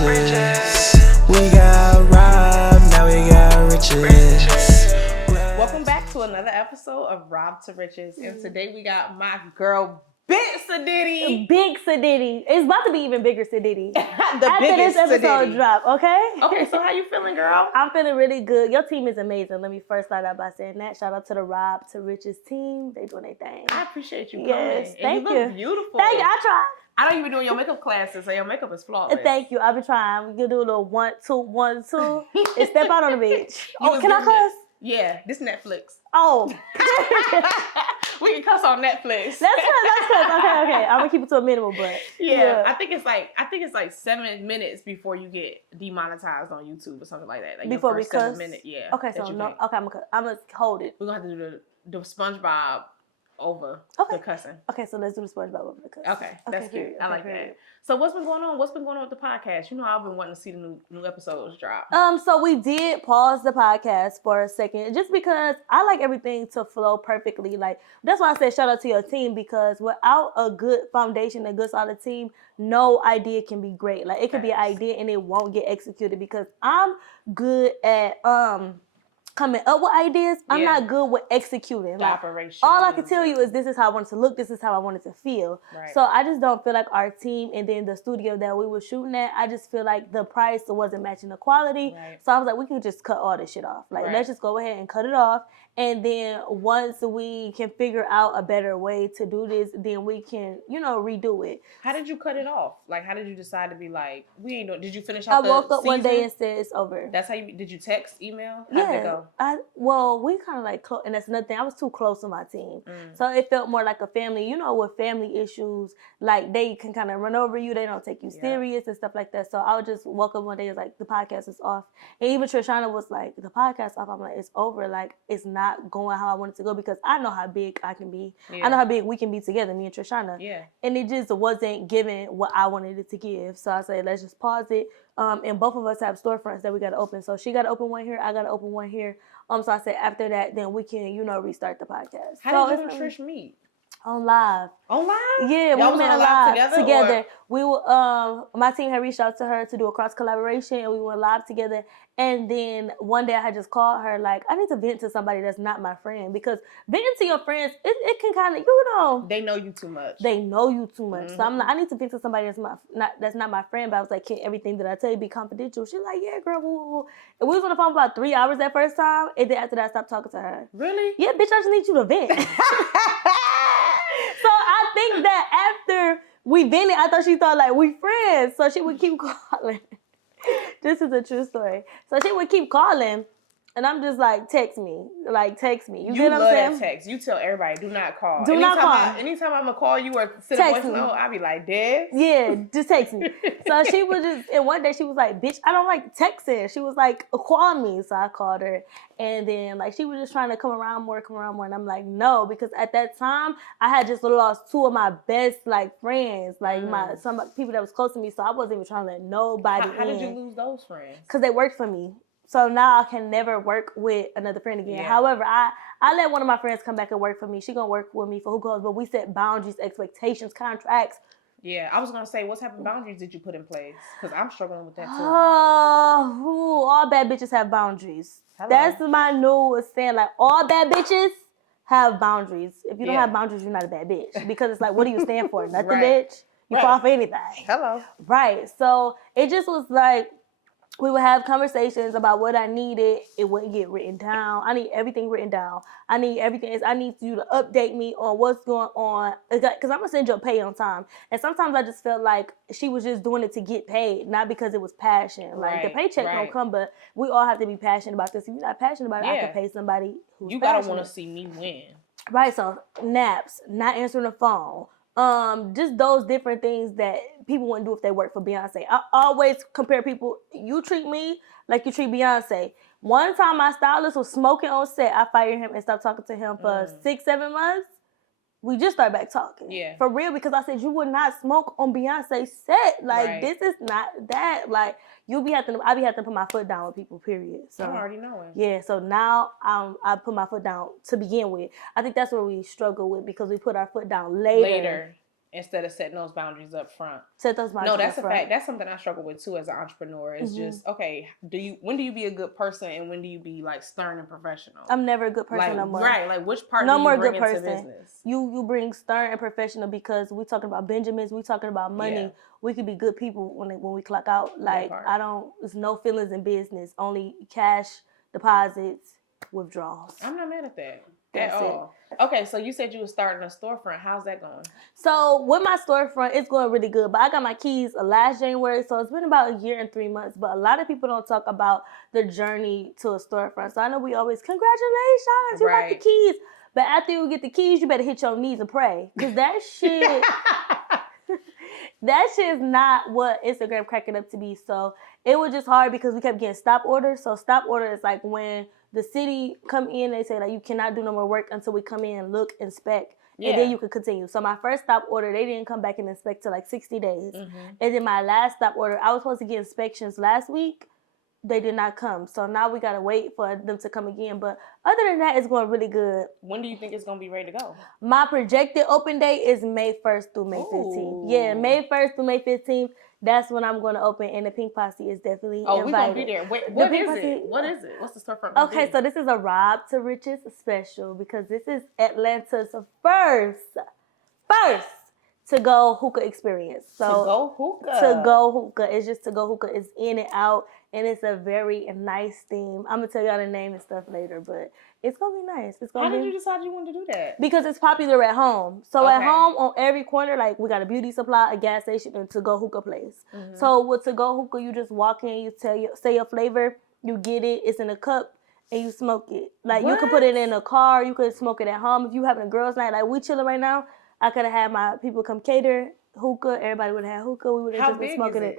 riches. We got robbed, now we got riches. Welcome back to another episode of Rob to Riches. And today we got my girl, Big Sadiddy. Big Sadiddy. It's about to be even bigger Sadiddy. After this episode drop, okay? Okay, so how you feeling, girl? I'm feeling really good. Your team is amazing. Let me first start out by saying that. Shout out to the Rob to Riches team. They doing their thing. I appreciate you coming. Yes, and thank you look beautiful. Thank you. I tried. I don't even do your makeup classes, so your makeup is flawless. Thank you. I've been trying. You do a little 1, 2, 1, 2, and step out on the beach. Can I cuss? Yeah, this Netflix. Oh. We can cuss on Netflix. Let's cuss. Okay. I'm gonna keep it to a minimum, but yeah. I think it's like 7 minutes before you get demonetized on YouTube or something like that. Like before we cuss. 7 minutes, yeah. Okay, so no. Okay, I'm gonna hold it. We're gonna have to do the SpongeBob over the cussing. Okay, so let's do the SpongeBob over the cuss. Okay, that's cute. I like that. So what's been going on? What's been going on with the podcast? You know, I've been wanting to see the new episodes drop. So we did pause the podcast for a second, just because I like everything to flow perfectly. Like, that's why I said shout out to your team, because without a good foundation, a good solid team, no idea can be great. Like, it could be an idea and it won't get executed, because I'm good at coming up with ideas. I'm not good with executing. The like, operation. All I can tell you is this is how I want it to look. This is how I want it to feel. Right. So I just don't feel like our team and then the studio that we were shooting at, I just feel like the price wasn't matching the quality. Right. So I was like, we can just cut all this shit off. Like, let's just go ahead and cut it off. And then once we can figure out a better way to do this, then we can, redo it. How did you cut it off? Like, how did you decide to be like, we ain't doing? Did you finish out I woke up one day and said it's over. That's how you, did you text, email? How did it go? We kind of like, and that's another thing, I was too close to my team. So it felt more like a family. You know, with family issues, like, they can kind of run over you. They don't take you serious and stuff like that. So I would just woke up one day and was like, the podcast is off. And even Trishana was like, the podcast off. I'm like, it's over. Like, it's not going how I want it to go, because I know how big I can be. Yeah. I know how big we can be together, me and Trishana. Yeah. And it just wasn't giving what I wanted it to give. So I said, let's just pause it. And both of us have storefronts that we got to open. So she got to open one here. I got to open one here. So I said, after that, then we can, restart the podcast. How did you and Trish meet? On live. On live? Yeah, y'all we met live together. We were, my team had reached out to her to do a cross collaboration, and we went live together. And then one day I had just called her, like, I need to vent to somebody that's not my friend, because venting to your friends, it can kind of, they know you too much. They know you too much. So I'm like, I need to vent to somebody that's not my friend. But I was like, can everything that I tell you be confidential? She's like, yeah, girl. Woo, woo. And we was on the phone for about 3 hours that first time. And then after that, I stopped talking to her. Really? Yeah, bitch, I just need you to vent. So I think that after we vented, I thought she thought like we friends. So she would keep calling. This is a true story. So she would keep calling, and I'm just like, text me. You get what I'm saying? That text. You tell everybody, do not call. Not call. Anytime I'm going to call you or send a voice note, I'll be like, Des? Yeah, just text me. So she was just, and one day she was like, bitch, I don't like texting. She was like, call me. So I called her. And then, like, she was just trying to come around more. And I'm like, no, because at that time, I had just lost 2 of my best, like, friends. Like, some people that was close to me. So I wasn't even trying to let nobody How did you lose those friends? Because they worked for me. So now I can never work with another friend again. Yeah. However, I let one of my friends come back and work for me. She gonna work with me for who goes, but we set boundaries, expectations, contracts. Yeah, I was gonna say, what type of boundaries did you put in place? Because I'm struggling with that too. All bad bitches have boundaries. Hello. That's my new saying. Like, all bad bitches have boundaries. If you don't have boundaries, you're not a bad bitch. Because it's like, what do you stand for? Nothing, bitch. You fall for anything. Hello. Right. So it just was like, we would have conversations about what I needed. It wouldn't get written down. I need everything written down. I need you to update me on what's going on. Because I'm going to send you a pay on time. And sometimes I just felt like she was just doing it to get paid, not because it was passion. Like, the paycheck don't come, but we all have to be passionate about this. If you're not passionate about it, I can pay somebody who's You passionate. got to want to see me win. Right, so naps, not answering the phone. Just those different things that people wouldn't do if they worked for Beyonce. I always compare people. You treat me like you treat Beyonce. One time my stylist was smoking on set. I fired him and stopped talking to him for 6-7 months. We just started back talking. Yeah. For real, because I said, you would not smoke on Beyonce's set. Like, this is not that. Like, I be having to put my foot down with people, period. So I'm already knowing. Yeah, so now I put my foot down to begin with. I think that's where we struggle with, because we put our foot down later. instead of setting those boundaries up front. Set those boundaries. No, that's up a front. fact. That's something I struggle with too as an entrepreneur. It's just, okay, when do you be a good person and when do you be like stern and professional? I'm never a good person like, no more. Right, like which part no do you more bring good into person. business? You bring stern and professional because we talking about Benjamins, we talking about money. Yeah. We could be good people when we clock out. Like there's no feelings in business, only cash deposits, withdrawals. I'm not mad at that. That's at all. Okay, so you said you were starting a storefront. How's that going? So with my storefront, it's going really good. But I got my keys last January, so it's been about a year and 3 months. But a lot of people don't talk about the journey to a storefront. So I know we always, congratulations, you got the keys. But after you get the keys, you better hit your knees and pray. Because that shit... that shit is not what Instagram cracked it up to be. So it was just hard because we kept getting stop orders. So stop order is like when the city come in, they say like you cannot do no more work until we come in, look, inspect, and then you can continue. So my first stop order, they didn't come back and inspect till like 60 days. And then my last stop order, I was supposed to get inspections last week. They did not come. So now we got to wait for them to come again. But other than that, it's going really good. When do you think it's going to be ready to go? My projected open date is May 1st through May 15th. Yeah, May 1st through May 15th. That's when I'm going to open. And the Pink Posse is definitely invited. We're going to be there. Wait, what is it? What is it? What's the storefront? Okay, so this is a Rob to Riches special because this is Atlanta's first to-go hookah experience. So to-go hookah. To-go hookah. It's just to-go hookah. It's in and out, and it's a very nice theme. I'm going to tell y'all the name and stuff later, but it's going to be nice. How did you decide you wanted to do that? Because it's popular at home. So at home, on every corner, like we got a beauty supply, a gas station, and to-go hookah place. So with to-go hookah, you just walk in, you say your flavor, you get it, it's in a cup, and you smoke it. Like you could put it in a car, you could smoke it at home. If you having a girls' night, like we chilling right now, I could have had my people come cater hookah. Everybody would have had hookah. We would have just been smoking it.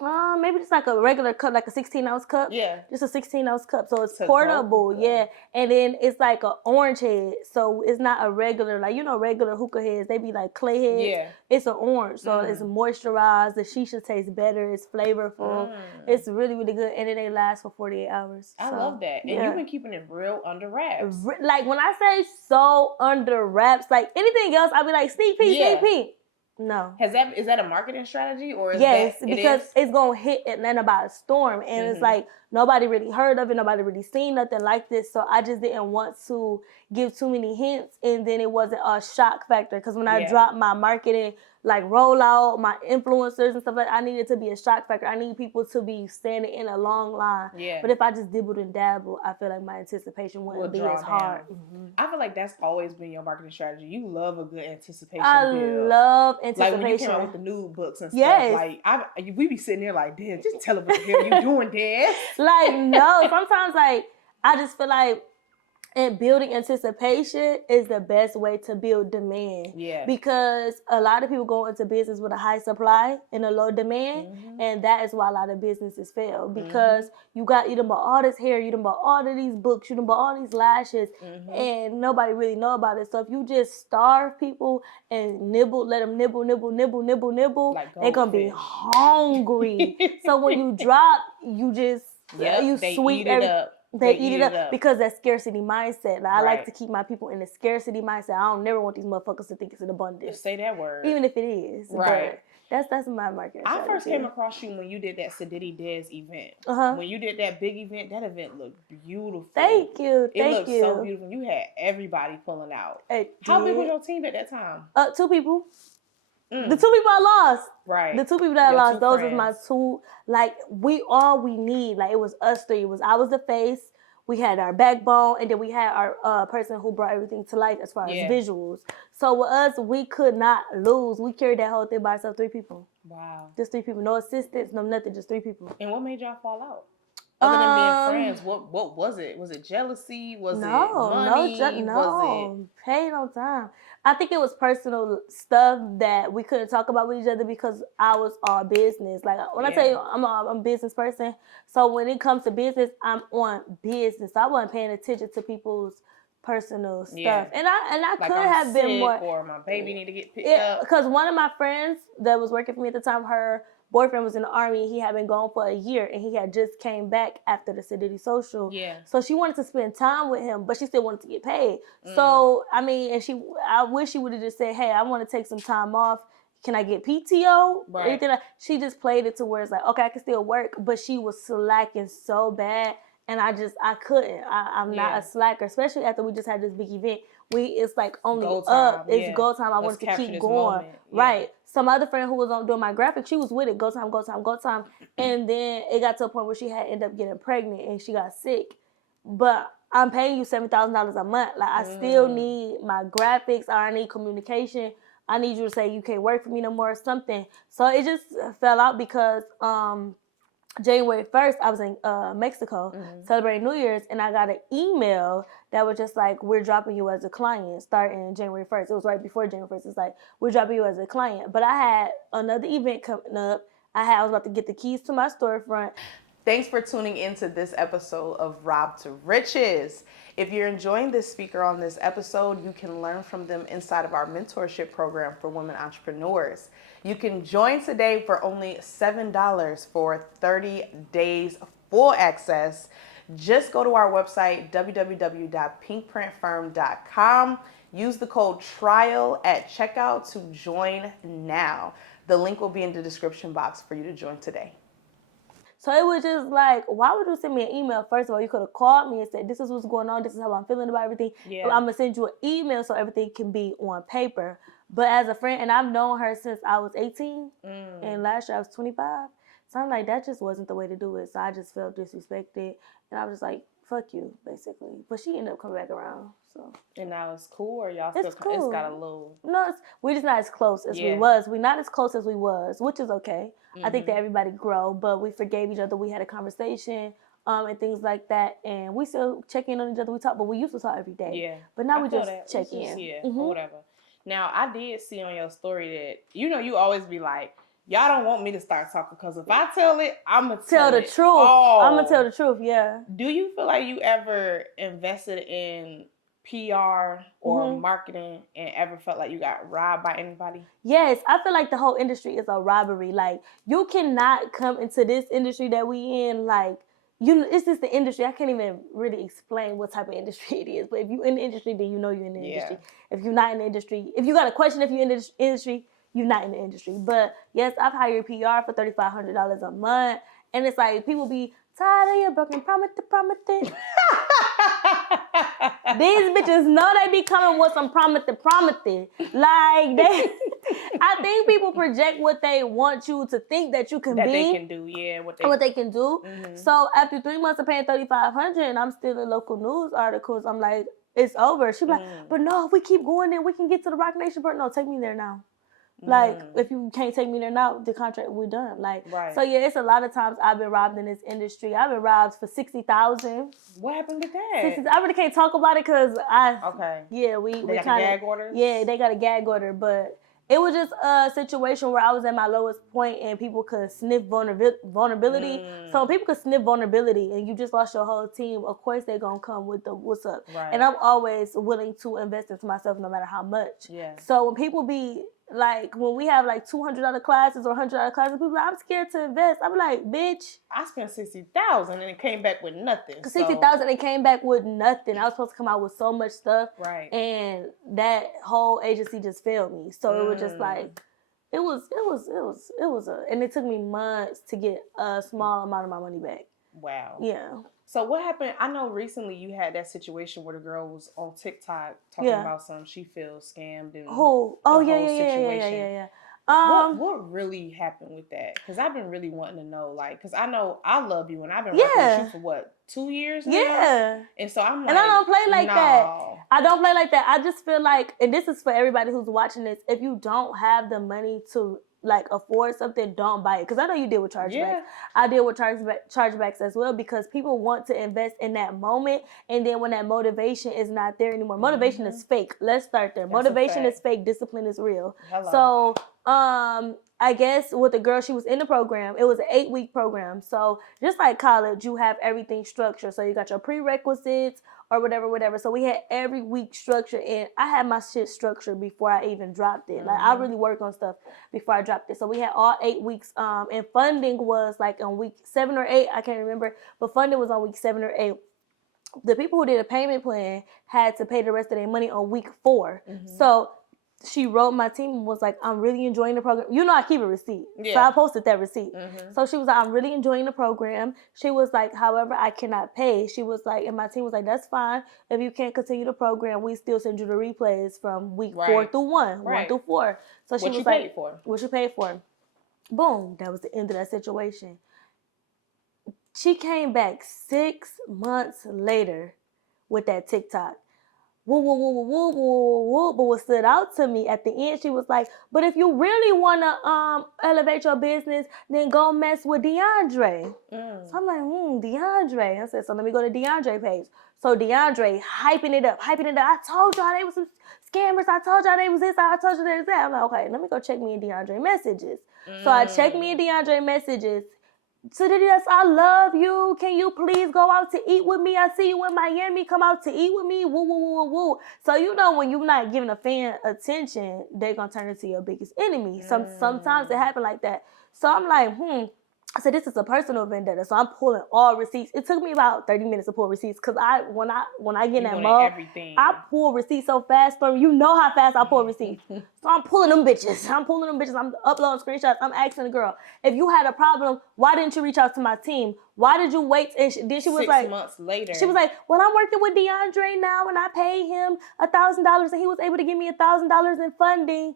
Maybe just like a regular cup, like a 16-ounce cup. Yeah. Just a 16-ounce cup. So it's portable, yeah. And then it's like an orange head. So it's not a regular, like, regular hookah heads. They be like clay heads. Yeah. It's an orange. So it's moisturized. The shisha tastes better. It's flavorful. It's really, really good. And then they last for 48 hours. I love that. And you've been keeping it real under wraps. Like, when I say so under wraps, like anything else, I'll be like, sneak peek, sneak peek. No. Is that a marketing strategy or is because it's gonna hit Atlanta by a storm and it's like nobody really heard of it, nobody really seen nothing like this. So I just didn't want to give too many hints and then it wasn't a shock factor. Because when I dropped my marketing like rollout, my influencers and stuff like that, I needed to be a shock factor. I need people to be standing in a long line. Yeah. But if I just dibbled and dabbled, I feel like my anticipation wouldn't be as hard. I feel like that's always been your marketing strategy. You love a good anticipation build. Love anticipation. Like when you came out with the nude books and stuff, like we be sitting there like, damn, just tell them what the hell you doing, Dad. Like, no, sometimes like I just feel like and building anticipation is the best way to build demand. Yeah. Because a lot of people go into business with a high supply and a low demand. And that is why a lot of businesses fail. Because you done bought all this hair, you done bought all of these books, you done bought all these lashes, and nobody really know about it. So if you just starve people and let them nibble, like they're going to be hungry. So when you drop, you just, you sweep it up. They eat it up because that scarcity mindset. Like, I like to keep my people in the scarcity mindset. I don't never want these motherfuckers to think it's an abundance. Just say that word. Even if it is. Right. But that's my market. I first came across you when you did that Sadiddy Dez event. When you did that big event, that event looked beautiful. Thank you. It looked so beautiful. You had everybody pulling out. How big was your team at that time? 2 people. The 2 people I lost. Right. The 2 people that I lost, those was my 2, like, all we need. Like, it was us 3. I was the face. We had our backbone, and then we had our person who brought everything to life as far as visuals. So with us, we could not lose. We carried that whole thing by ourselves, 3 people. Wow. Just 3 people. No assistants, no nothing, just 3 people. And what made y'all fall out? Other than being friends, what was it? Was it jealousy? Was it money? No, pain on time. I think it was personal stuff that we couldn't talk about with each other because I was all business. Like when I tell you I'm a business person, so when it comes to business, I'm on business. I wasn't paying attention to people's personal stuff, and I like could have been more. Or my baby need to get picked up. Because one of my friends that was working for me at the time, her boyfriend was in the army. He had been gone for a year, and he had just came back after the Sedity Social. Yeah. So she wanted to spend time with him, but she still wanted to get paid. So I mean, and I wish she would have just said, "Hey, I want to take some time off. Can I get PTO?" Right. Anything like, she just played it to where it's like, okay, I can still work, but she was slacking so bad, and I couldn't. I'm not a slacker, especially after we just had this big event. It's like only Go time, up. It's go time. I wanted to keep going. Right. Some other friend who was on doing my graphics, she was with it. Go time, go time, go time. And then it got to a point where she had ended up getting pregnant and she got sick. But I'm paying you $7,000 a month. Like, I still need my graphics, or I need communication. I need you to say you can't work for me no more or something. So it just fell out because January 1st, I was in Mexico celebrating New Year's, and I got an email that was just like, we're dropping you as a client starting January 1st. It was right before January 1st. It's like, we're dropping you as a client. But I had another event coming up. I was about to get the keys to my storefront. Thanks for tuning into this episode of Rob to Riches. If you're enjoying this speaker on this episode, you can learn from them inside of our mentorship program for women entrepreneurs. You can join today for only $7 for 30 days full access. Just go to our website, www.pinkprintfirm.com. Use the code TRIAL at checkout to join now. The link will be in the description box for you to join today. So it was just like, why would you send me an email? First of all, you could have called me and said, this is what's going on. This is how I'm feeling about everything. Yeah. I'm going to send you an email so everything can be on paper. But as a friend, and I've known her since I was 18, and last year I was 25. So I'm like, that just wasn't the way to do it. So I just felt disrespected. And I was just like, fuck you, basically. But she ended up coming back around. So. And now it's cool, or y'all still? It's cool. It's got a little. No, we're just not as close as we was. We're not as close as we was, which is okay. I think that everybody grow, but we forgave each other. We had a conversation, and things like that, and we still check in on each other. We talk, but we used to talk every day. Yeah. But now we just check in. Yeah. Or whatever. Now I did see on your story that you always be like, y'all don't want me to start talking because if I tell it, I'm gonna tell the truth. I'm gonna tell the truth. Yeah. Do you feel like you ever invested in PR or marketing and ever felt like you got robbed by anybody? Yes, I feel like the whole industry is a robbery. Like, you cannot come into this industry that we in, like, it's just the industry. I can't even really explain what type of industry it is. But if you're in the industry, then you know you're in the industry. If you're not in the industry, if you got a question if you're in the industry, you're not in the industry. But yes, I've hired PR for $3,500 a month. And it's like, people be tired of your broken promise. These bitches know they be coming with some promise. Like, I think people project what they want you to think that you can be. That they can do, what they can do. So after 3 months of paying $3,500 and I'm still in local news articles, I'm like, it's over. She be like, but no, if we keep going, then we can get to the Rock Nation part. No, take me there now. Like, if you can't take me there now, the contract, we're done. Like, so yeah, it's a lot of times I've been robbed in this industry. I've been robbed for $60,000. What happened with that? I really can't talk about it because they got a gag order? Yeah, they got a gag order, but it was just a situation where I was at my lowest point and people could sniff vulnerability. So when people could sniff vulnerability and you just lost your whole team, of course they're going to come with the what's up. Right. And I'm always willing to invest into myself no matter how much. Yeah. So when people be like, when we have like $200 classes or $100 classes, people like, I'm scared to invest. I'm like, bitch, I spent $60,000 and it came back with nothing. $60,000 and it came back with nothing. I was supposed to come out with so much stuff, right? And that whole agency just failed me. So it was just like, and it took me months to get a small amount of my money back. Wow. Yeah. So what happened? I know recently you had that situation where the girl was on TikTok talking about she feels scammed and whole situation. What really happened with that? Because I've been really wanting to know, like, because I know I love you and I've been working with you for what, 2 years now? Yeah. And so I'm like, and I don't play like that. I don't play like that. I just feel like, and this is for everybody who's watching this, if you don't have the money to like afford something, don't buy it. Because I know you deal with chargebacks. Yeah. I deal with chargebacks as well because people want to invest in that moment, and then when that motivation is not there anymore, motivation is fake. Let's start there. That's motivation is fake. Discipline is real. Hello. So I guess with the girl, she was in the program. It was an 8-week program. So just like college, you have everything structured. So you got your prerequisites, or whatever. So we had every week structured, and I had my shit structured before I even dropped it. Like I really work on stuff before I dropped it. So we had all 8 weeks, and funding was like on week 7 or 8, I can't remember, but funding was on week 7 or 8. The people who did a payment plan had to pay the rest of their money on week 4. So she wrote my team and was like, I'm really enjoying the program. You know, I keep a receipt. Yeah. So I posted that receipt. So she was like, I'm really enjoying the program. She was like, however, I cannot pay. She was like, and my team was like, that's fine. If you can't continue the program, we still send you the replays from week 4 through 1, 1 through 4. So she was like, what you paid for? Boom. That was the end of that situation. She came back 6 months later with that TikTok. Woo, woo, woo, woo, woo, woo, woo. But what stood out to me at the end, she was like, but if you really want to elevate your business, then go mess with DeAndre. So I'm like, DeAndre. I said, so let me go to DeAndre page. So DeAndre hyping it up. I told y'all they was some scammers. I told y'all they was this. I told you they was that. I'm like, okay, let me go check me and DeAndre messages. So I checked me and DeAndre messages. So Diddy, I love you. Can you please go out to eat with me? I see you in Miami. Come out to eat with me. Woo, woo, woo, woo, woo. So you know when you're not giving a fan attention, they're going to turn into your biggest enemy. Sometimes it happen like that. So I'm like, I said, this is a personal vendetta. So I'm pulling all receipts. It took me about 30 minutes to pull receipts because when I get in that mode, I pull receipts so fast. You know how fast I pull receipts. So I'm pulling them bitches. I'm uploading screenshots. I'm asking the girl, if you had a problem, why didn't you reach out to my team? Why did you wait? And then she was 6 months later. She was like, well, I'm working with DeAndre now, and I paid him $1,000, and he was able to give me $1,000 in funding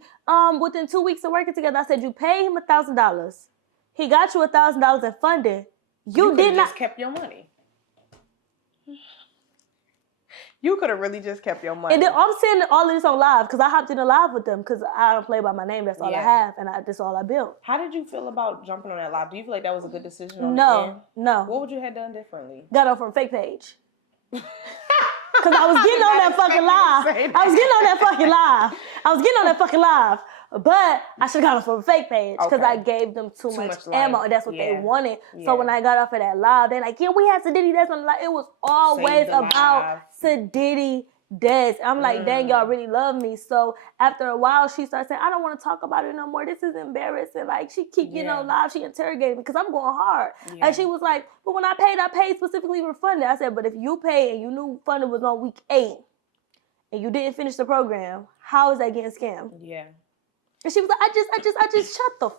within 2 weeks of working together. I said, you paid him $1,000. He got you $1,000 in funding. You did not just kept your money. You could have really just kept your money. And then I'm saying all of this on live because I hopped in a live with them because I don't play by my name. That's all I have, and that's all I built. How did you feel about jumping on that live? Do you feel like that was a good decision on the end? No. What would you have done differently? Got on from a fake page. Because I was getting on that fucking live. I was getting on that fucking live. But I should have got off of a fake page because I gave them too much ammo, and that's what they wanted. Yeah. So when I got off of that live, they're like, yeah, we had Sadiddy Des on the live. It was always about Sadiddy Des. I'm like, dang, y'all really love me. So after a while, she started saying, I don't want to talk about it no more. This is embarrassing. Like, she keep getting on live. She interrogated me because I'm going hard. Yeah. And she was like, but when I paid specifically for funding. I said, but if you paid and you knew funding was on week 8 and you didn't finish the program, how is that getting scammed? Yeah. And she was like, I just shut the.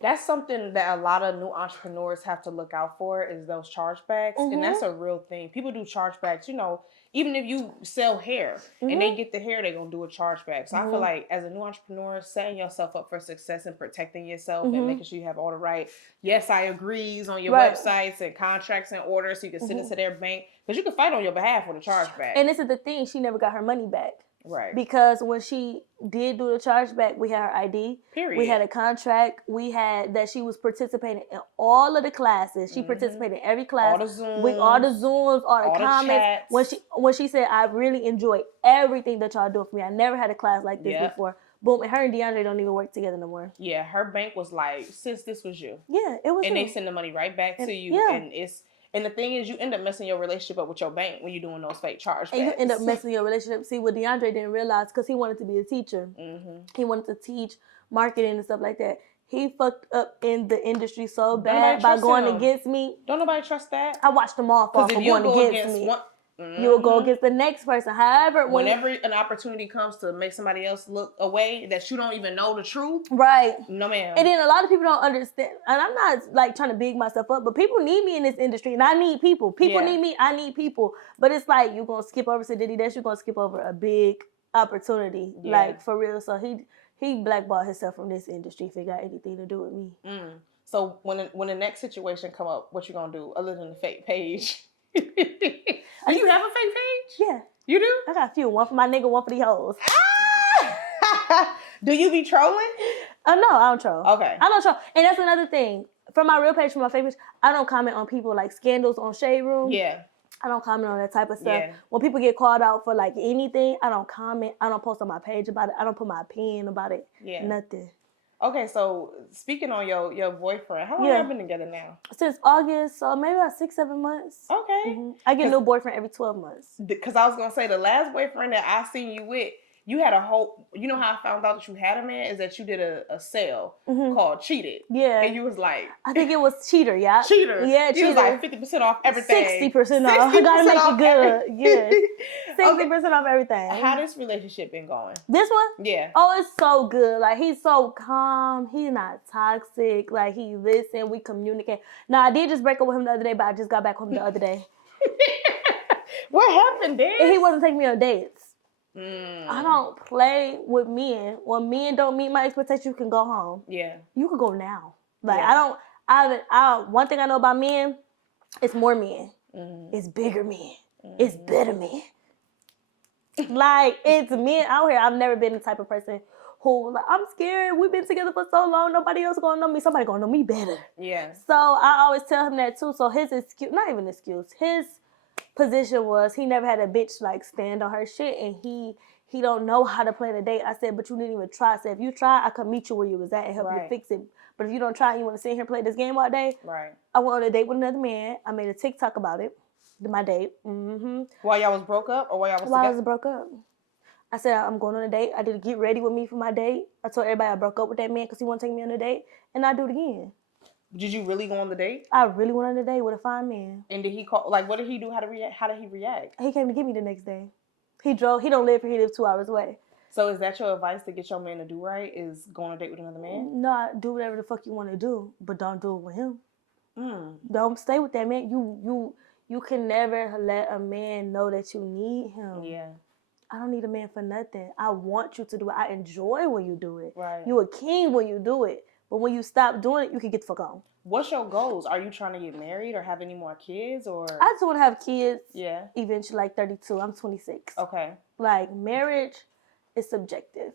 That's something that a lot of new entrepreneurs have to look out for is those chargebacks. And that's a real thing. People do chargebacks, you know, even if you sell hair and they get the hair, they're going to do a chargeback. So I feel like as a new entrepreneur, setting yourself up for success and protecting yourself and making sure you have all the right, yes, I agrees on your websites and contracts and orders so you can send it to their bank. Because you can fight on your behalf with a chargeback. And this is the thing, she never got her money back. Right. Because when she did do the chargeback, we had her ID. Period. We had a contract. We had that she was participating in all of the classes. She participated in every class. All the Zooms. All the comments. Chats. When she said, I really enjoy everything that y'all do for me. I never had a class like this before. Boom. And her and DeAndre don't even work together no more. Yeah. Her bank was like, sis, this was you. Yeah, it was. And they send the money right back to you. Yeah. And the thing is, you end up messing your relationship up with your bank when you're doing those fake chargebacks. And you end up messing your relationship. See, what DeAndre didn't realize, because he wanted to be a teacher. He wanted to teach marketing and stuff like that. He fucked up in the industry so bad by going against me. Don't nobody trust that. I watched them all fall for going against me. You will go against the next person. However, whenever an opportunity comes to make somebody else look away that you don't even know the truth. Right. No, ma'am. And then a lot of people don't understand. And I'm not like trying to big myself up, but people need me in this industry and I need people. People need me. I need people. But it's like you're going to skip over Sadiddy Des. You're going to skip over a big opportunity. Yeah. Like for real. So he blackballed himself from this industry if it got anything to do with me. So when the next situation come up, what you going to do other than the fake page? Do you have a fake page? Yeah. You do? I got a few. One for my nigga, one for these hoes. Do you be trolling? No, I don't troll. Okay. I don't troll. And that's another thing. From my real page, from my fake page, I don't comment on people like scandals on Shade Room. Yeah. I don't comment on that type of stuff. Yeah. When people get called out for like anything, I don't comment. I don't post on my page about it. I don't put my opinion about it. Yeah. Nothing. Okay, so speaking on your boyfriend, how long Yeah. y'all been together now? Since August, so maybe about 6-7 months. Okay. I get a new boyfriend every 12 months. Because I was gonna say the last boyfriend that I seen you with, you had a whole. You know how I found out that you had a man is that you did a sale called Cheated. Yeah. And you was like, I think it was Cheater, yeah. Cheater. Yeah, You Cheater. was like 50% off everything. 60% off. I gotta make it good. Yeah. 60% off everything. How this relationship been going? This one? Yeah. Oh, it's so good. Like, he's so calm. He's not toxic. Like, he listen. We communicate. Now, I did just break up with him the other day, but I just got back home the other day. What happened, Dan? And he wasn't taking me on dates. I don't play with men. When men don't meet my expectations, you can go home. Yeah. You can go now. Like, one thing I know about men, it's more men. It's bigger men. It's better men. Like, it's men out here. I've never been the type of person who, like, I'm scared. We've been together for so long. Nobody else gonna know me. Somebody gonna know me better. Yeah. So I always tell him that too. So his excuse, not even excuse, his position was he never had a bitch like stand on her shit, and he don't know how to plan a date. I said, but you didn't even try. I said, if you try, I could meet you where you was at and help you fix it. But if you don't try and you want to sit here and play this game all day, right. I went on a date with another man. I made a TikTok about it. My date. While y'all was broke up or while y'all was While together? I was broke up. I said, I'm going on a date. I did get ready with me for my date. I told everybody I broke up with that man because he won't take me on a date. And I do it again. Did you really go on the date? I really went on a date with a fine man. And did he call? Like, what did he do? How did he react? He came to get me the next day. He drove. He don't live here. He lives 2 hours away. So is that your advice to get your man to do right? Is go on a date with another man? No, do whatever the fuck you want to do, but don't do it with him. Don't stay with that man. You can never let a man know that you need him. Yeah. I don't need a man for nothing. I want you to do it. I enjoy when you do it. Right. You a king when you do it. But when you stop doing it, you can get the fuck on. What's your goals? Are you trying to get married or have any more kids or? I just want to have kids. Yeah. Eventually, like 32. I'm 26. Okay. Like, marriage is subjective.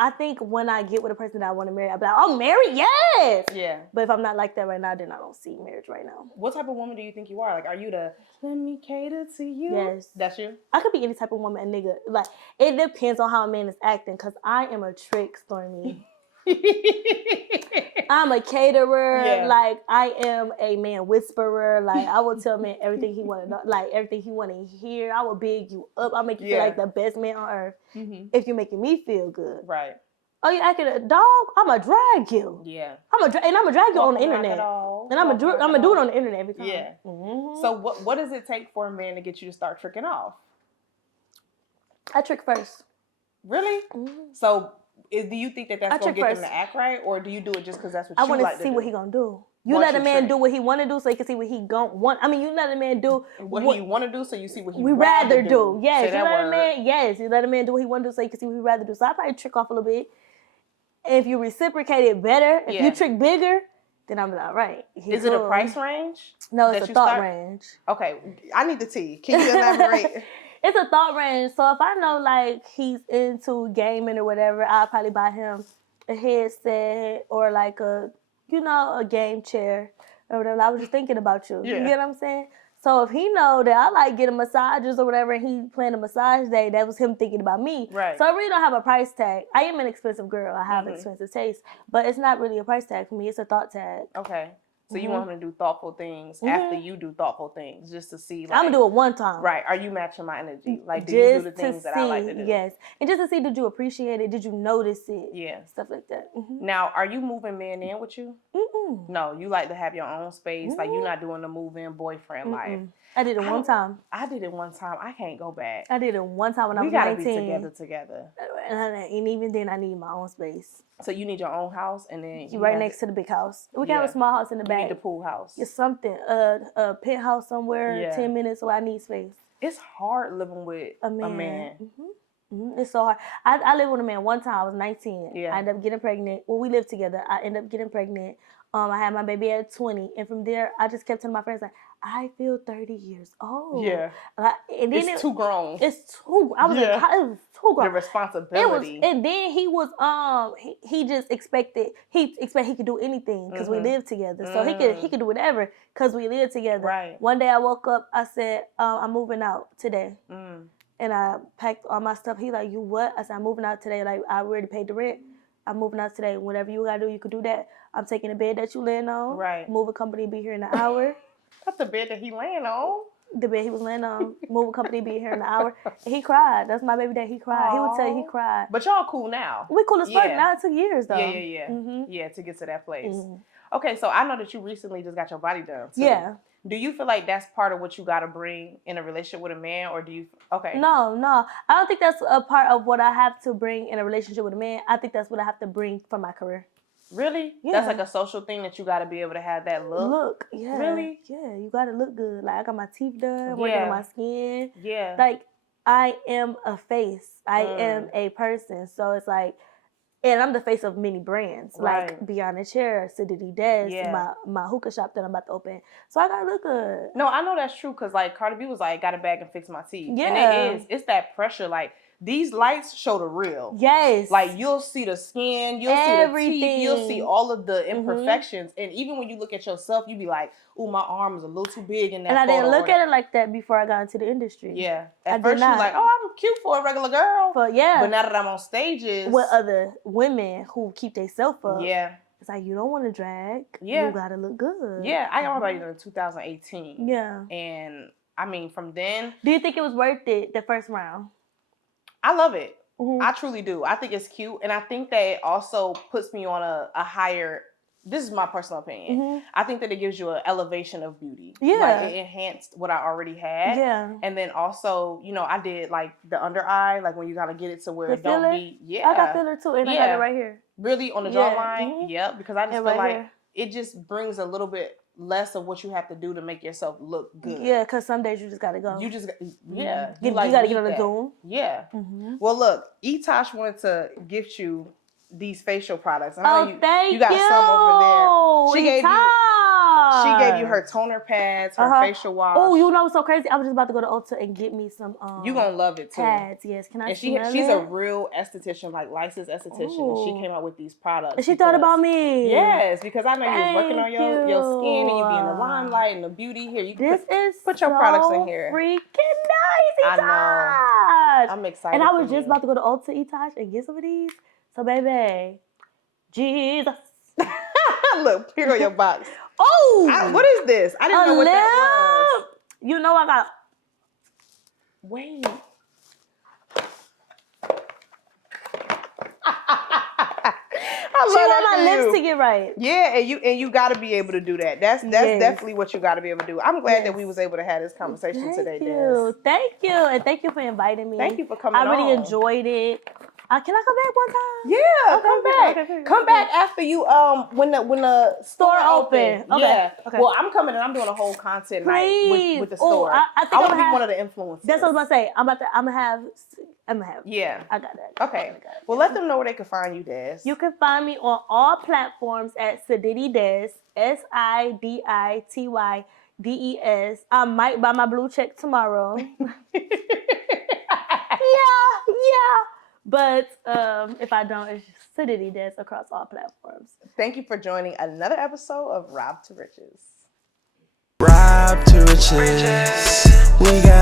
I think when I get with a person that I want to marry, I'll be like, oh, married? Yes! Yeah. But if I'm not like that right now, then I don't see marriage right now. What type of woman do you think you are? Like, are you the, let me cater to you? Yes. That's you? I could be any type of woman, a nigga. Like, it depends on how a man is acting, because I am a trick, Stormy. I'm a caterer. Yeah. Like, I am a man whisperer. Like, I will tell man everything he want to know, like everything he want to hear. I will big you up. I'll make you feel like the best man on earth if you're making me feel good. Right. Oh, you acting a dog? I'ma drag you. Yeah. I'm gonna drag you on the internet. And I'm gonna do it on the internet every time. Yeah. So what does it take for a man to get you to start tricking off? I trick first. Really? So do you think that that's gonna get first. them to act right, or do you do it just because that's what I you want like to to see do? what he gonna do. You Once let a you man trick. do what he want to do so he can see what he don't want. I mean, you let a man do what he want to do, so you see what he we rather do. Say Yes, that you let word. a man. Yes, you let a man do what he want to do so he can see what he rather do. So I probably trick off a little bit. If you reciprocate it better, if you trick bigger, then I'm like, all right. Is it a price range? No, it's that a you thought start? range. Okay, I need the tea. Can you elaborate? It's a thought range. So if I know like he's into gaming or whatever, I'll probably buy him a headset or like a game chair or whatever. I was just thinking about you. Yeah. You get what I'm saying? So if he know that I like getting massages or whatever and he planned a massage day, that was him thinking about me. Right. So I really don't have a price tag. I am an expensive girl. I have expensive taste. But it's not really a price tag for me. It's a thought tag. Okay. So you want him to do thoughtful things after you do thoughtful things, just to see. Like, I'm gonna do it one time. Right. Are you matching my energy? Like, do you do the things that I like to do? Yes. And just to see, did you appreciate it? Did you notice it? Yeah. Stuff like that. Now, are you moving men in with you? Mm-mm. No, you like to have your own space. Like, you're not doing the move-in boyfriend life. I did it one time. I did it one time. I can't go back. I did it one time when I We was gotta 19. be together. And even then, I need my own space. So you need your own house, and then You right next to the big house. We can have a small house in the You back. need the pool house. It's something. A penthouse somewhere, Yeah. 10 minutes, so I need space. It's hard living with A man. a man. It's so hard. I lived with a man one time. I was 19. Yeah. I ended up getting pregnant. Well, we lived together. I ended up getting pregnant. I had my baby at 20. And from there, I just kept telling my friends, like, I feel 30 years old. Yeah. And then It's too grown. It's too. I was like, it was too grown. The responsibility. And then he was he just expected he could do anything because we lived together. So he could do whatever because we lived together. Right. One day I woke up, I said, I'm moving out today. And I packed all my stuff. He like, you what? I said, I'm moving out today. Like, I already paid the rent. I'm moving out today. Whatever you gotta do, you could do that. I'm taking the bed that you laying on. Right. Moving company be here in an hour. That's the bed that he laying on. The bed he was laying on. Moving company be here in an hour. And he cried. That's my baby dad. He cried. He would tell you he cried. But y'all cool now. We cool as fuck. Yeah. Now it took years though. Yeah. Yeah, to get to that place. Okay, so I know that you recently just got your body done too. Yeah. Do you feel like that's part of what you got to bring in a relationship with a man, or do you? Okay. No. I don't think that's a part of what I have to bring in a relationship with a man. I think that's what I have to bring for my career. Really? Yeah. That's like a social thing that you got to be able to have that look. Yeah. Really? Yeah, you gotta look good. Like I got my teeth done, working on my skin. Yeah. Like I am a face. I am a person. So it's like, and I'm the face of many brands, like Beyond the Chair, Acidity Des, my hookah shop that I'm about to open. So I gotta look good. No, I know that's true because like Cardi B was like, got a bag and fix my teeth. Yeah. And it's that pressure. Like these lights show the real. Yes. Like you'll see the skin, you'll see the teeth, you'll see all of the imperfections. And even when you look at yourself, you be like, "Ooh, my arm is a little too big in that." And I didn't look at it like that before I got into the industry. Yeah. At first you was like, "Oh, I'm cute for a regular girl." But now that I'm on stages with other women who keep themselves up. Yeah. It's like you don't want to drag. Yeah. You gotta look good. Yeah. I got my body done in 2018. Yeah. And I mean, from then. Do you think it was worth it the first round? I love it. I truly do. I think it's cute. And I think that it also puts me on a higher, this is my personal opinion. I think that it gives you an elevation of beauty. Yeah. Like it enhanced what I already had. Yeah. And then also, you know, I did like the under eye, like when you gotta get it to where it don't be. Yeah. I got filler too. And I got it right here. Really? On the jawline? Yep. Because I just feel like here. It just brings a little bit less of what you have to do to make yourself look good. Yeah, because some days you just gotta go. You just, you gotta get on the Zoom. Yeah. Well, look, Etosh wanted to gift you these facial products. Thank you. You got some over there. She gave you her toner pads, her facial wash. Oh, you know what's so crazy? I was just about to go to Ulta and get me some. You gonna love it too. Pads, yes. Can I? And she's a real esthetician, like licensed esthetician. And she came out with these products. And she thought about me. Yes, because I know you was working on your skin and you be in the limelight and the beauty here. You put your products in here. Freaking nice, Etosh. I know. I'm excited. And I was just about to go to Ulta, Etosh, and get some of these. So, baby, Jesus. Look, here on your box. Oh! What is this? I didn't know what that was. You know I got... Wait. I love my lips to get right. Yeah, and you got to be able to do that. That's definitely what you got to be able to do. I'm glad that we was able to have this conversation today, Des. Thank you. And thank you for inviting me. Thank you for coming on. I really enjoyed it. Can I come back one time? Yeah, come back. Okay. Come back after you when the store open. Okay. Yeah. Okay. Well, I'm coming and I'm doing a whole content night with the store. I think I want to be one of the influencers. That's what I was about to say. I'm gonna have. Yeah. I got that. Okay. Well, let them know where they can find you, Des. You can find me on all platforms at Sidity Des, SIDITYDES. I might buy my blue check tomorrow. Yeah. But if I don't, it's just Sidity Des across all platforms. Thank you for joining another episode of Rob to Riches. Rob to Riches. We got